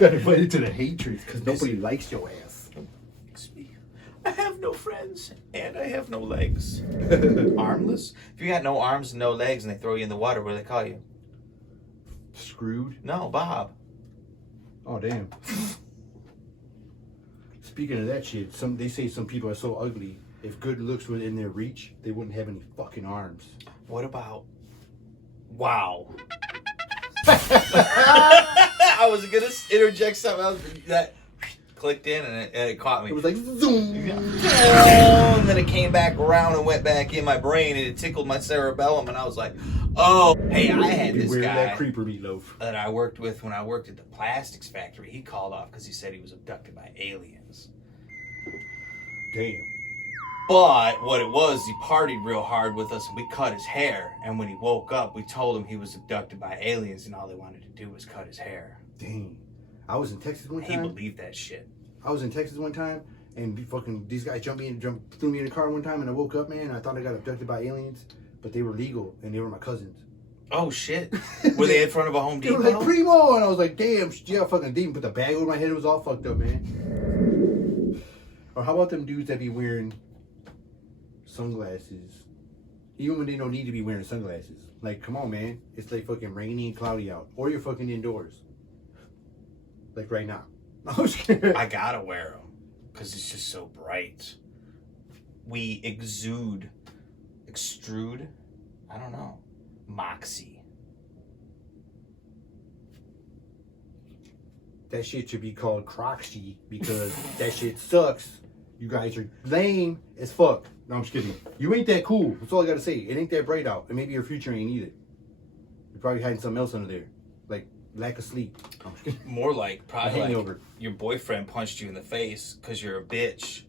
got invited to the hatreds because nobody likes your ass. I have no friends and I have no legs. Armless? If you got no arms and no legs and they throw you in the water, what do they call you? Screwed? No, Bob. Oh, damn. Speaking of that shit, they say some people are so ugly, if good looks were in their reach, they wouldn't have any fucking arms. What about... Wow. I was going to interject something else that clicked in and it caught me. It was like, zoom! And then it came back around and went back in my brain and it tickled my cerebellum and I was like, oh, hey, I had this guy that creeper meatloaf that I worked with when I worked at the plastics factory. He called off because he said he was abducted by aliens. Damn. But what it was, he partied real hard with us and we cut his hair. And when he woke up, we told him he was abducted by aliens and all they wanted to do was cut his hair. Dang. I was in Texas one time. He believed that shit. I was in Texas one time and these guys threw me in a car one time and I woke up, man. I thought I got abducted by aliens, but they were legal and they were my cousins. Oh shit. Were they in front of a Home Depot? They were like, Primo! And I was like, damn, yeah, fucking demon. Put the bag over my head. It was all fucked up, man. Or how about them dudes that be wearing sunglasses even when they don't need to be wearing sunglasses? Like, come on, man. It's like fucking rainy and cloudy out. Or you're fucking indoors. Like right now. I'm scared. I gotta wear them because it's just so bright. We extrude, I don't know, moxie. That shit should be called Croxy because that shit sucks. You guys are lame as fuck. No, I'm just kidding. You ain't that cool. That's all I gotta say. It ain't that bright out. And maybe your future ain't either. You're probably hiding something else under there. Like lack of sleep. I'm just kidding. More like probably like hangover. Your boyfriend punched you in the face because you're a bitch.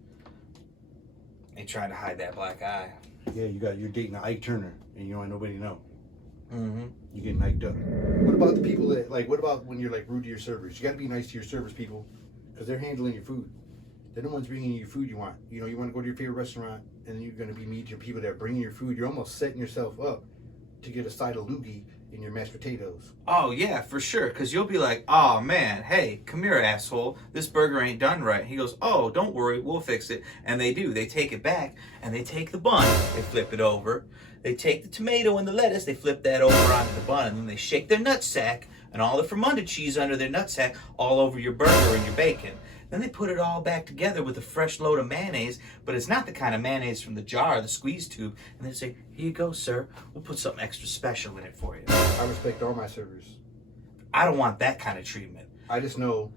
And trying to hide that black eye. Yeah, you're dating an Ike Turner and you don't want nobody to know. Mm-hmm. You get Iked up. What about the people that, like, what about when you're, like, rude to your servers? You got to be nice to your service people because they're handling your food. They're the ones bringing you your food you want. You know, you want to go to your favorite restaurant and then you're going to be meeting your people that are bringing your food. You're almost setting yourself up to get a side of loogie in your mashed potatoes. Oh, yeah, for sure. Because you'll be like, oh, man, hey, come here, asshole. This burger ain't done right. He goes, oh, don't worry, we'll fix it. And they do. They take it back and they take the bun. They flip it over. They take the tomato and the lettuce, they flip that over onto the bun, and then they shake their nutsack and all the fermented cheese under their nutsack all over your burger and your bacon. Then they put it all back together with a fresh load of mayonnaise, but it's not the kind of mayonnaise from the jar, the squeeze tube, and they say, here you go, sir. We'll put something extra special in it for you. I respect all my servers. I don't want that kind of treatment. I just know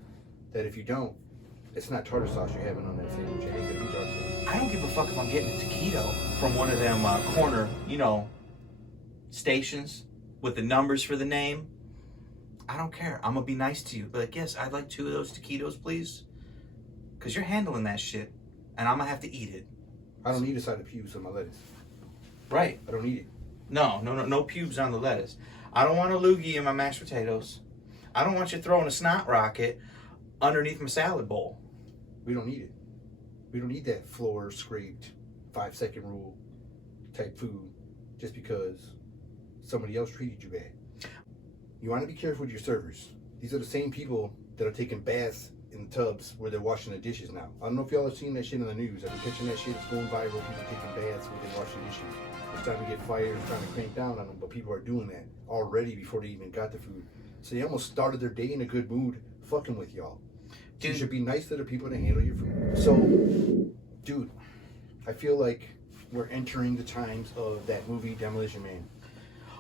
that if you don't, it's not tartar sauce you're having on that sandwich. It ain't gonna be tartar sauce. I don't give a fuck if I'm getting a taquito from one of them corner, stations with the numbers for the name. I don't care. I'm gonna be nice to you. But like, yes, I'd like 2 of those taquitos, please. Because you're handling that shit, and I'm gonna have to eat it. I don't need a side of pubes on my lettuce. Right. I don't need it. No pubes on the lettuce. I don't want a loogie in my mashed potatoes. I don't want you throwing a snot rocket underneath my salad bowl. We don't need it. We don't need that floor scraped 5-second rule type food just because somebody else treated you bad. You want to be careful with your servers. These are the same people that are taking baths in tubs where they're washing the dishes now. I don't know if y'all have seen that shit on the news. I've been catching that shit. It's going viral. People taking baths where they're washing dishes. It's starting to get fired. It's trying to crank down on them, but people are doing that already before they even got the food. So they almost started their day in a good mood fucking with y'all. Dude. You should be nice to the people that handle your food. So, dude, I feel like we're entering the times of that movie Demolition Man.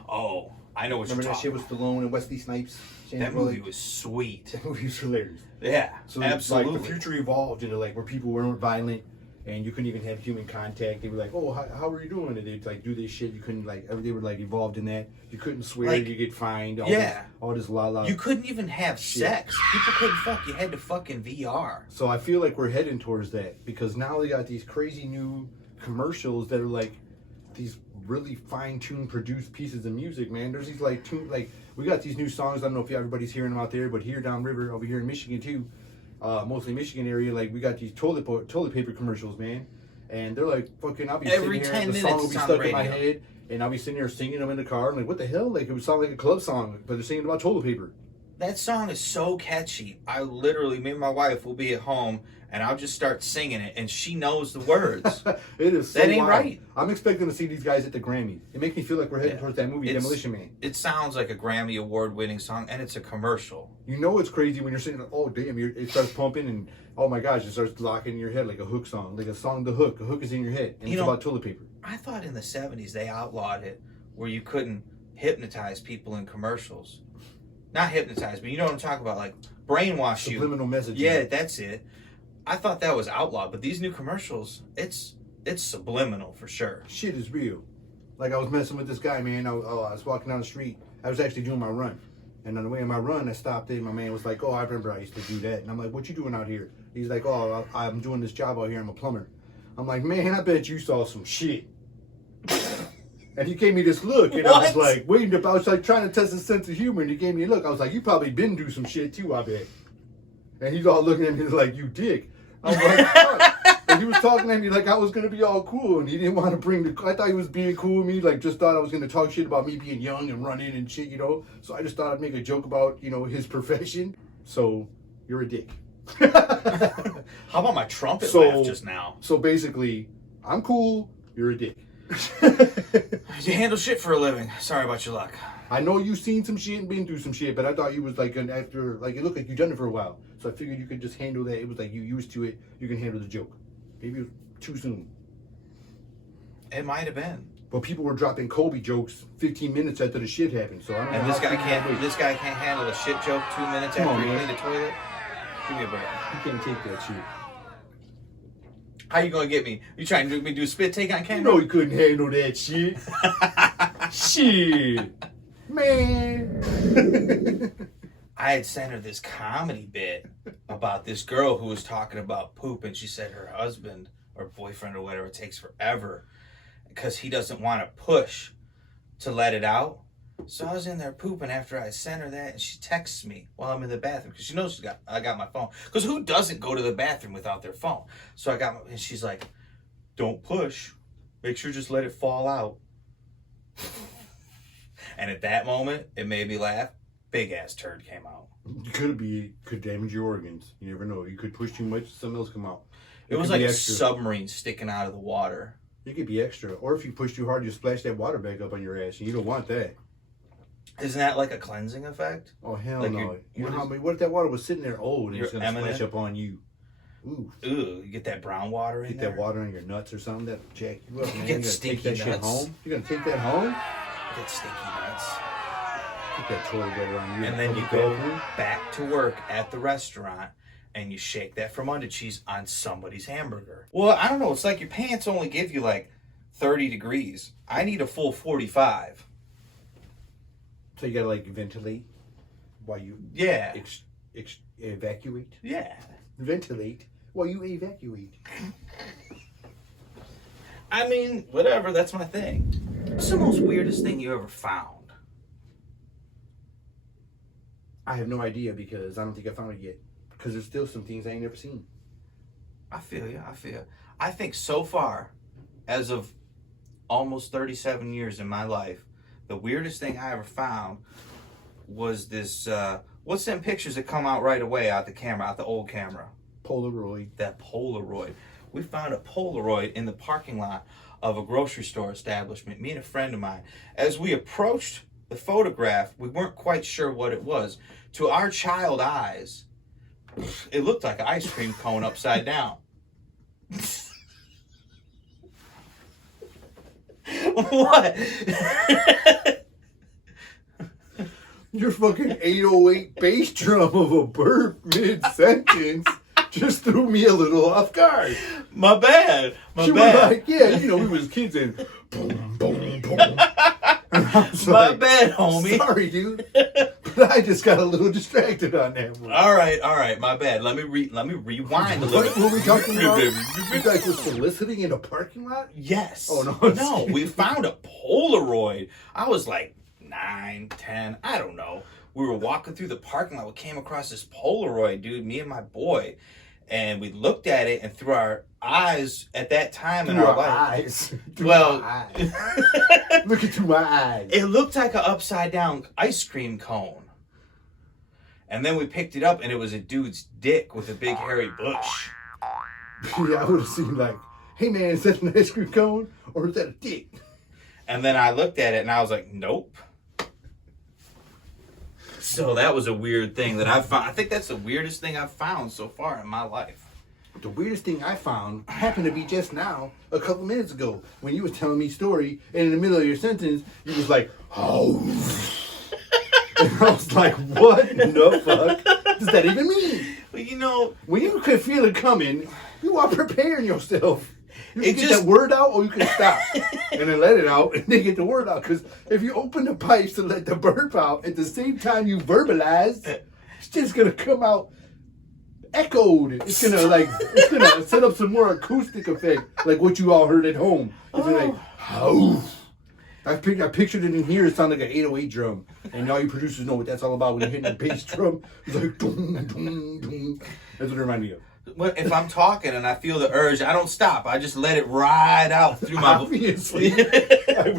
Oh, I know what Remember you're talking about. Remember that shit with Stallone and Wesley Snipes? That movie was sweet. That movie was hilarious. Yeah, so absolutely. Like, the future evolved into like where people weren't violent and you couldn't even have human contact. They were like, oh, how are you doing? And they'd like do this shit. You couldn't like, they were like evolved in that. You couldn't swear, like, you get fined. All this la la. You couldn't even have sex. People couldn't fuck. You had to fucking VR. So I feel like we're heading towards that because now they got these crazy new commercials that are like these really fine-tuned produced pieces of music, man. There's these like we got these new songs. I don't know if everybody's hearing them out there, but here downriver over here in Michigan too, mostly Michigan area, like we got these toilet paper commercials, man. And they're like fucking, I'll be every sitting 10 here, the minutes song will be stuck in my radio. head, and I'll be sitting there singing them in the car. I'm like, what the hell? Like it would sound like a club song, but they're singing about toilet paper. That song is so catchy. I literally, me and my wife will be at home and I'll just start singing it and she knows the words. It is so That ain't wild. right. I'm expecting to see these guys at the Grammys. It makes me feel like we're heading Yeah. towards that movie, It's- Demolition Man. It sounds like a Grammy Award winning song and it's a commercial. You know it's crazy when you're sitting there, oh damn, it starts pumping and oh my gosh, it starts locking in your head like a hook song. Like a song, the hook. A hook is in your head. And You it's know- about toilet paper. I thought in the 70s they outlawed it where you couldn't hypnotize people in commercials. Not hypnotize, but you know what I'm talking about, like brainwash you. Subliminal messaging. Yeah, that's it. I thought that was outlawed, but these new commercials, it's subliminal for sure. Shit is real. Like I was messing with this guy, man. I was walking down the street. I was actually doing my run. And on the way on my run, I stopped in. My man was like, oh, I remember I used to do that. And I'm like, what you doing out here? He's like, oh, I'm doing this job out here. I'm a plumber. I'm like, man, I bet you saw some shit. And he gave me this look, and I was like, waiting up. I was like trying to test his sense of humor, and he gave me a look. I was like, you probably been through some shit too, I bet. And he's all looking at me like, you dick. I was like, fuck. And he was talking at me like I was gonna be all cool, and he didn't want to bring the. I thought he was being cool with me, like just thought I was gonna talk shit about me being young and running and shit, you know. So I just thought I'd make a joke about, you know, his profession. So you're a dick. How about my trumpet laugh just now? So basically, I'm cool. You're a dick. You handle shit for a living. Sorry about your luck. I know you've seen some shit and been through some shit, but I thought you was like an after, like it looked like you done it for a while. So I figured you could just handle that. It was like you used to it. You can handle the joke. Maybe it was too soon. It might have been. But people were dropping Kobe jokes 15 minutes after the shit happened. So I don't know. And this how guy people can't. wait. This guy can't handle a shit joke 2 minutes Come after on, he man. cleaned the toilet. Give me a break. You can't take that shit. How you gonna get me? You trying to make me do a spit take on You camera? know he couldn't handle that shit. Shit, man. I had sent her this comedy bit about this girl who was talking about poop, and she said her husband or boyfriend or whatever takes forever because he doesn't want to push to let it out. So I was in there pooping after I sent her that, and she texts me while I'm in the bathroom because she knows I got my phone. Because who doesn't go to the bathroom without their phone? So and she's like, "Don't push. Make sure just let it fall out." And at that moment, it made me laugh. Big ass turd came out. Could damage your organs. You never know. You could push too much, something else come out. It was could like be a extra. submarine sticking out of the water. It could be extra. Or if you push too hard, you splash that water back up on your ass, and you don't want that. Isn't that like a cleansing effect? Oh hell Like no! You what know how is- many? What if that water was sitting there old and Your it's gonna eminent? splash up on you? Ooh, Ooh, you get that brown water in get there. that water on your nuts or something. That jack you up, man. Get You gonna stinky take that shit nuts. home? You gonna take that home? Get stinky nuts. Get that toilet water on you. And in then the you public go bathroom. back to work at the restaurant and you shake that Fromunda cheese on somebody's hamburger. Well, I don't know. It's like your pants only give you like 30 degrees. I need a full 45. So you gotta like ventilate while you Yeah. evacuate. Yeah. Ventilate while you evacuate. I mean, whatever. That's my thing. What's the most weirdest thing you ever found? I have no idea because I don't think I found it yet. Because there's still some things I ain't never seen. I feel you. I think so far, as of almost 37 years in my life, the weirdest thing I ever found was this, what's them pictures that come out right away out the camera, out the old camera? Polaroid. That Polaroid. We found a Polaroid in the parking lot of a grocery store establishment, me and a friend of mine. As we approached the photograph, we weren't quite sure what it was. To our child eyes, it looked like an ice cream cone upside down. What? Your fucking 808 bass drum of a burp mid-sentence just threw me a little off guard. My bad. My You bad. were like, yeah, you know, we was kids and boom, boom, boom. And I was My like, bad, homie. sorry, dude. But I just got a little distracted on that one. All right. My bad. Let me rewind a little What bit. were we talking about? You guys were soliciting in a parking lot? Yes. Oh, no, I'm No, just we kidding. found a Polaroid. I was like 9, 10, I don't know. We were walking through the parking lot. We came across this Polaroid, dude, me and my boy. And we looked at it, and through our eyes at that time in Through our our life, eyes. Through Well- my eyes. Look into my eyes. it looked like an upside down ice cream cone. And then we picked it up, and it was a dude's dick with a big hairy bush. Yeah, I would have seen like, hey man, is that an ice cream cone or is that a dick? And then I looked at it, and I was like, nope. So that was a weird thing that I found. I think that's the weirdest thing I've found so far in my life. The weirdest thing I found happened to be just now, a couple minutes ago, when you was telling me a story, and in the middle of your sentence, you was like, oh. And I was like, what the fuck does that even mean? Well, you know, When you could feel it coming, you are preparing yourself. You can It get just- that word out, or you can stop and then let it out, and then get the word out. Because if you open the pipes to let the burp out at the same time you verbalize, it's just gonna come out echoed. It's gonna set up some more acoustic effect, like what you all heard at home. It's like, oh. I pictured it in here. It sounded like an 808 drum, and all you producers know what that's all about when you're hitting a bass drum. It's like, dum, dum, dum. That's what it reminded me of. if I'm talking and I feel the urge, I don't stop. I just let it ride out through my... Obviously.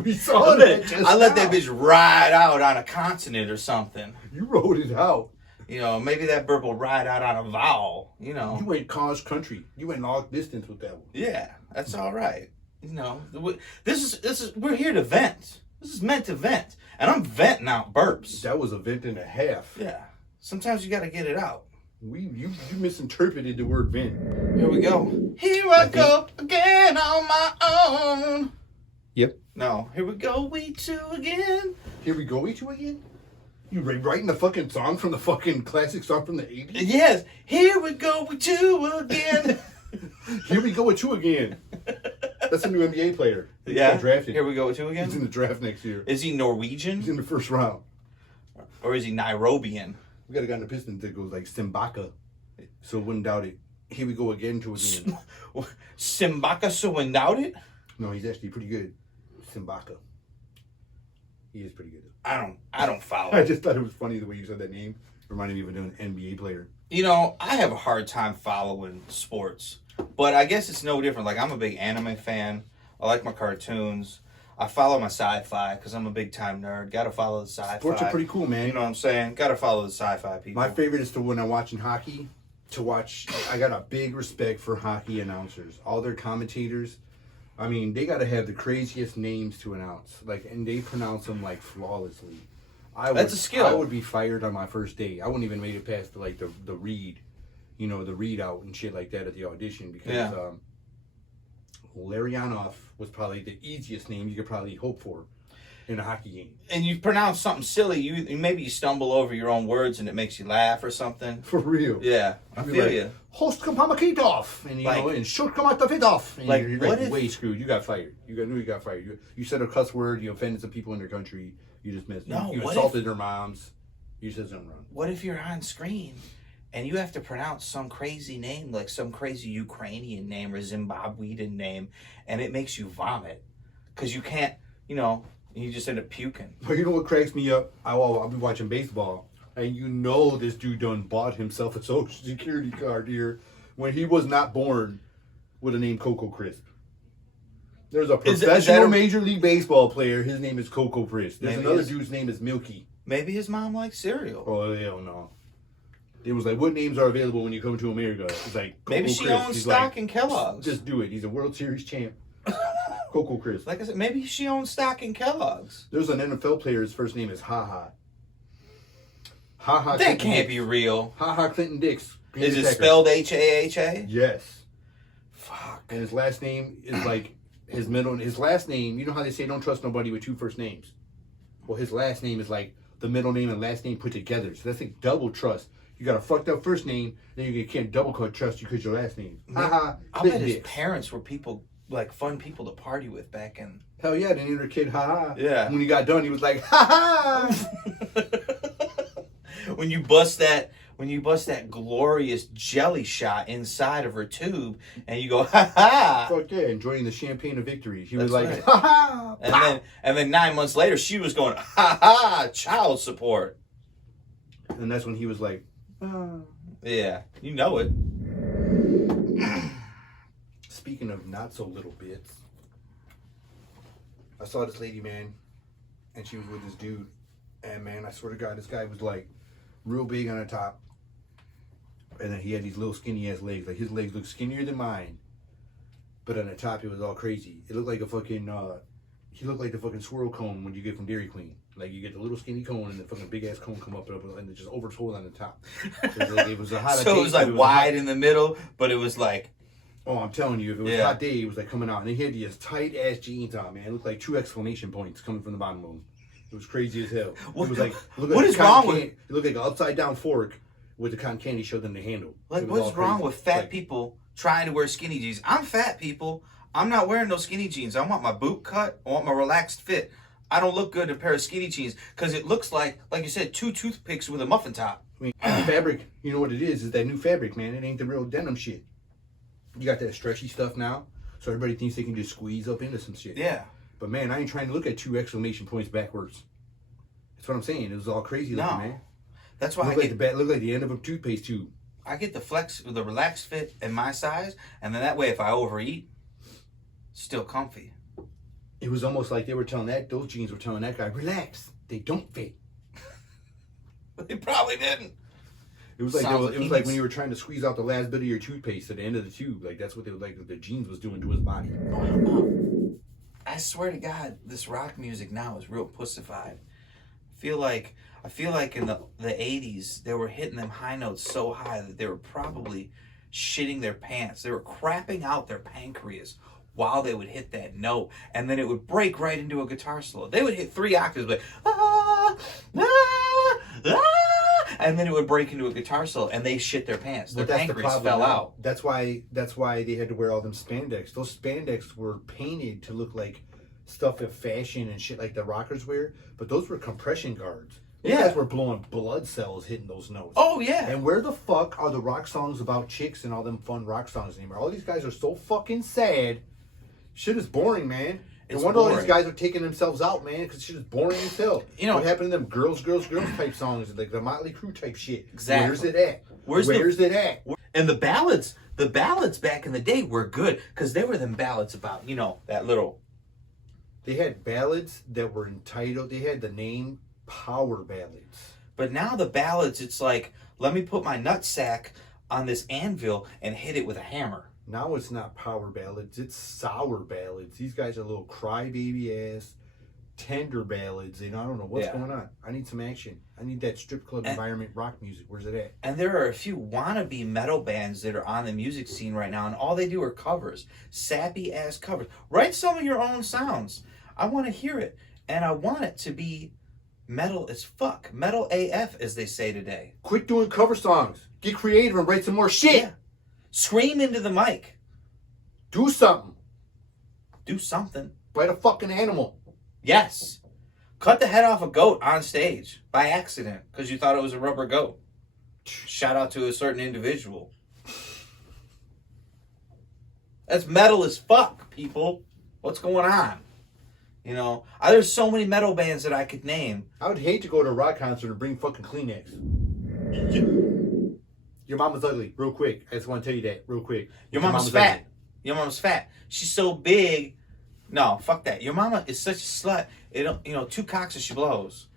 We saw that just I let that now. bitch ride out on a consonant or something. You wrote it out. You know, maybe that burp will ride out on a vowel, you know. You went cross country. You went long distance with that one. Yeah, that's all right. You know, this is we're here to vent. This is meant to vent. And I'm venting out burps. That was a vent and a half. Yeah. Sometimes you got to get it out. You misinterpreted the word vent. Here we go. Here I go again on my own. Yep. No, here we go, we two again. Here we go, with you again? You writing the fucking song from the fucking classic song from the 80s? Yes, here we go, we two again. Here we go with you again. That's a new NBA player. He Yeah, got drafted. here we go, two again. He's in the draft next year. Is he He's Norwegian in the first round. or is he Nairobian? We got a guy in the Pistons that goes like Simbaka. So wouldn't doubt it. Here we go again to again. Simbaka doubt it? No, he's actually pretty good. Simbaka. He is pretty good. I don't follow. I just thought it was funny the way you said that name. Reminded me of an NBA player. You know, I have a hard time following sports, but I guess it's no different. Like, I'm a big anime fan. I like my cartoons. I follow my sci-fi because I'm a big time nerd. Got to follow the sci-fi. Sports are pretty cool, man. You know what I'm saying? Got to follow the sci-fi people. My favorite is to when I'm watching hockey. I got a big respect for hockey announcers. All their commentators. I mean, they got to have the craziest names to announce. Like, and they pronounce them like flawlessly. That's a skill. I would be fired on my first day. I wouldn't even make it past the read, the readout and shit like that at the audition because Larionov was probably the easiest name you could probably hope for in a hockey game. And you pronounce something silly, maybe you stumble over your own words and it makes you laugh or something. For real. Yeah, I feel you. Host Kapamakitov and and Short Kamatavitov. And Like, you're what like, if- way screwed. You got fired. You got fired. You said a cuss word. You offended some people in their country. You just missed. No, you what assaulted their moms. You said something wrong. What if you're on screen and you have to pronounce some crazy name, like some crazy Ukrainian name or Zimbabwean name, and it makes you vomit because you can't, you just end up puking. But you know what cracks me up? I'll be watching baseball, and this dude done bought himself a Social Security card here when he was not born with the name Coco Crisp. There's a professional Major League Baseball player. His name is Coco Crisp. There's another dude's name is Milky. Maybe his mom likes cereal. Oh, hell no. It was like, what names are available when you come to America? It's like, Coco Maybe she Crisp. owns He's stock like, in Kellogg's. Just do it. He's a World Series champ. Coco Crisp. Like I said, maybe she owns stock in Kellogg's. There's an NFL player. His first name is Ha. Ha. That can't be real. Ha Clinton Dix. Is it spelled H-A-H-A? Yes. Fuck. And his last name is like his last name. You know how they say don't trust nobody with two first names? Well, his last name is like the middle name and last name put together. So that's like double trust. You got a fucked up first name, then you can't double trust you because your last name. I bet his parents were fun people to party with back in. Hell yeah, they named their kid Ha. Yeah. When he got done, he was like Ha. When you bust that glorious jelly shot inside of her tube, and you go ha ha. Fuck yeah, enjoying the champagne of victory. He was That's like right. ha ha. And then 9 months later, she was going ha ha child support. And that's when he was like, Yeah, you know it. Speaking of not so little bits, I saw this lady, man, and she was with this dude, and man, I swear to God, this guy was like real big on the top, and then he had these little skinny ass legs. Like his legs looked skinnier than mine, but on the top it was all crazy. It looked like a fucking. He looked like the fucking swirl cone when you get from Dairy Queen. Like you get the little skinny cone and the fucking big ass cone come up and it just overtold on the top. So it was a hot. So it was like wide in the middle, but it was like. Oh, I'm telling you, if it was a hot day, it was like coming out. And he had these tight ass jeans on, man. It looked like 2 exclamation points coming from the bottom of them. It was crazy as hell. It was like, what is wrong with it? Looked like an upside down fork with the cotton candy showed them the handle. Like, what's wrong with fat people trying to wear skinny jeans? I'm fat, people. I'm not wearing no skinny jeans. I want my boot cut. I want my relaxed fit. I don't look good in a pair of skinny jeans because it looks like you said, 2 toothpicks with a muffin top. I mean, fabric, you know what it is that new fabric, man. It ain't the real denim shit. You got that stretchy stuff now, so everybody thinks they can just squeeze up into some shit. Yeah. But man, I ain't trying to look at 2 exclamation points backwards. That's what I'm saying. It was all crazy looking, man. That's why look like the end of a toothpaste tube. I get the relaxed fit in my size, and then that way if I overeat, still comfy. It was almost like they were telling those jeans were telling that guy, relax, they don't fit. They probably didn't. It was like when you were trying to squeeze out the last bit of your toothpaste at the end of the tube. Like that's what they were like the jeans was doing to his body. I swear to God, this rock music now is real pussified. I feel like in the 80s they were hitting them high notes so high that they were probably shitting their pants. They were crapping out their pancreas while they would hit that note, and then it would break right into a guitar solo. They would hit 3 octaves, like ah, ah, ah, and then it would break into a guitar solo, and they shit their pants. Their pancreas fell out. That's why they had to wear all them spandex. Those spandex were painted to look like stuff of fashion and shit like the rockers wear, but those were compression guards. Those guys were blowing blood cells hitting those notes. Oh, yeah. And where the fuck are the rock songs about chicks and all them fun rock songs anymore? All these guys are so fucking sad. Shit is boring, man. No wonder all these guys are taking themselves out, man, because shit is boring as hell. You know what happened to them girls type songs, like the Motley Crue type shit? Exactly. Where's it at? Where's it at? And the ballads back in the day were good because they were them ballads about, that little. They had ballads that were entitled. They had the name power ballads. But now the ballads, it's like, let me put my nutsack on this anvil and hit it with a hammer. Now it's not power ballads, it's sour ballads. These guys are little crybaby ass, tender ballads, and I don't know what's going on. I need some action. I need that strip club environment rock music. Where's it at? And there are a few wannabe metal bands that are on the music scene right now, and all they do are covers. Sappy ass covers. Write some of your own sounds. I want to hear it, and I want it to be metal as fuck. Metal AF, as they say today. Quit doing cover songs. Get creative and write some more shit. Yeah. Scream into the mic. Do something. Do something. Fight a fucking animal. Yes. Cut the head off a goat on stage by accident because you thought it was a rubber goat. Shout out to a certain individual. That's metal as fuck, people. What's going on? There's so many metal bands that I could name. I would hate to go to a rock concert and bring fucking Kleenex. Your mama's ugly, real quick. I just want to tell you that, real quick. Your mama's fat. Ugly. Your mama's fat. She's so big. No, fuck that. Your mama is such a slut. 2 cocks and she blows.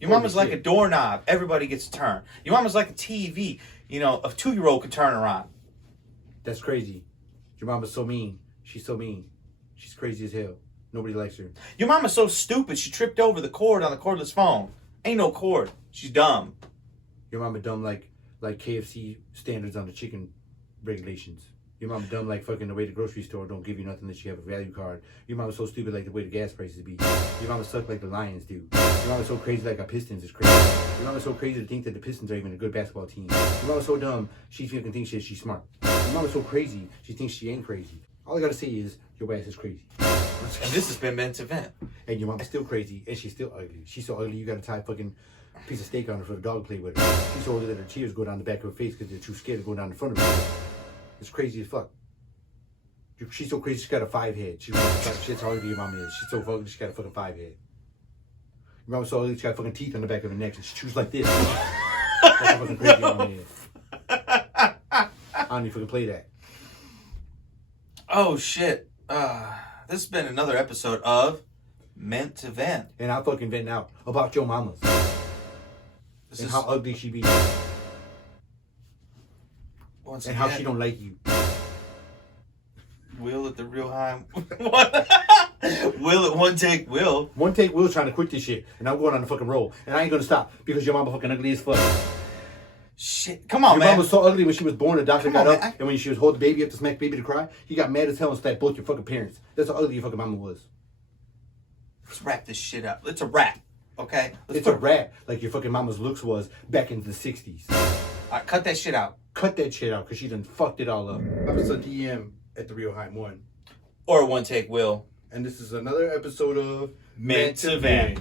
Your mama's like a doorknob. Everybody gets a turn. Your mama's like a TV. A 2-year-old can turn her on. That's crazy. Your mama's so mean. She's so mean. She's crazy as hell. Nobody likes her. Your mama's so stupid. She tripped over the cord on the cordless phone. Ain't no cord. She's dumb. Your mama dumb like KFC standards on the chicken regulations. Your mama dumb like fucking the way the grocery store don't give you nothing unless you have a value card. Your mama's so stupid like the way the gas prices be. Your mama suck like the Lions do. Your mama's so crazy like our Pistons is crazy. Your mama's so crazy to think that the Pistons are even a good basketball team. Your mama's so dumb she fucking thinks she's smart. Your mama's so crazy she thinks she ain't crazy. All I gotta say is your ass is crazy. And this has been toVent. And your mama's still crazy and she's still ugly. She's so ugly you gotta tie fucking piece of steak on her for the dog to play with her. She's so ugly that her tears go down the back of her face because they're too scared to go down the front of her. It's crazy as fuck. She's so crazy she's got a 5 head. She's how ugly your mama is. She's so ugly she's got a fucking 5 head. Your mama's so ugly she's got fucking teeth on the back of her neck and she chews like this. That's how fucking crazy your mama is. I don't even fucking play that. Oh shit. This has been another episode of Meant to Vent. And I'll fucking vent now about your mamas. and how ugly she be. Once and how again, she don't like you. Will at the real high. What? Will at one take. Will. One take. Will's trying to quit this shit, and I'm going on the fucking roll, and I ain't gonna stop because your mama fucking ugly as fuck. Shit. Come on, your man. mama was so ugly when she was born. The doctor got up, man. and when she was holding the baby up to smack baby to cry, he got mad as hell and slapped both your fucking parents. That's how ugly your fucking mama was. Let's wrap this shit up. It's a wrap. Okay. It's a wrap, like your fucking mama's looks was back in the '60s. All right, cut that shit out. Cut that shit out, because she done fucked it all up. Drop us a DM at the Real Hype 1. Or one take Will. And this is another episode of Meant to Vent.